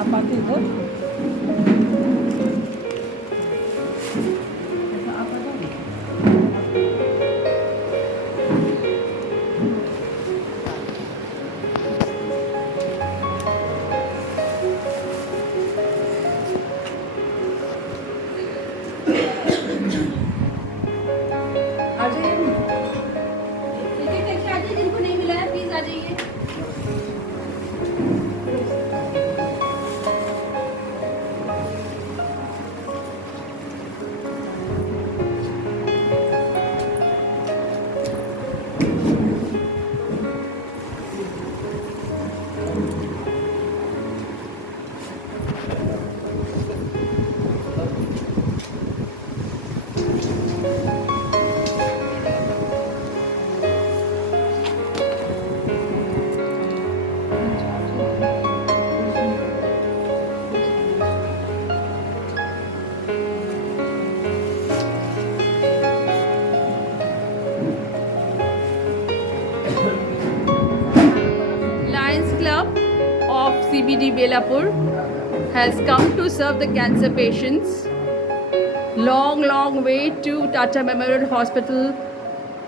आप आते इधर आप आ जाओ। आ जाइए, टिकट करके आ जाइए, जिनको नहीं मिला है प्लीज आ जाइए। Lions Club of CBD Belapur has come to serve the cancer patients. Long way to Tata Memorial Hospital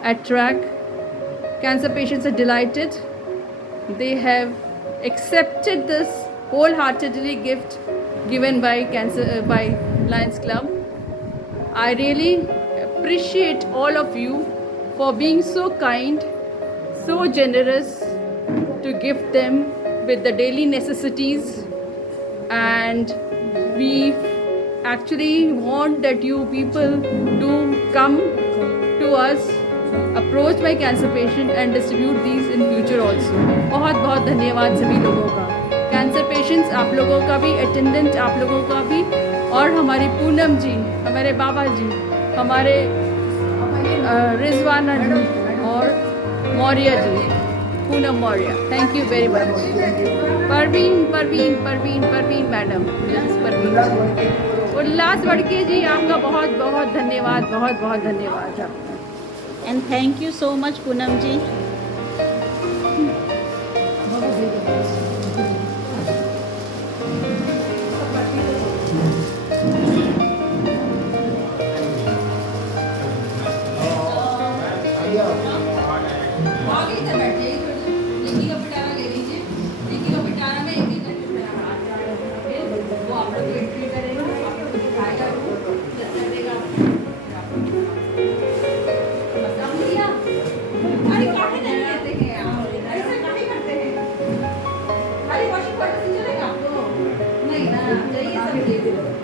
at track. Cancer patients are delighted. They have accepted this wholeheartedly gift given by Lions Club. I really appreciate all of you for being so kind, so generous to gift them with the daily necessities, and we actually want that you people do come to us, approach my cancer patient and distribute these in future also. बहुत बहुत धन्यवाद सभी लोगों का, cancer patients आप लोगों का भी, अटेंडेंट आप लोगों का भी, और हमारी पूनम जी, हमारे बाबा जी, हमारे रिजवाना जी और Maurya ji, Poonam Maurya, thank you very much. Parveen madam, Parveen Ullas Wadke ji, आपका बहुत बहुत धन्यवाद, बहुत बहुत धन्यवाद आपका। And thank you so much, Poonam ji. नहीं ना, चाहिए सब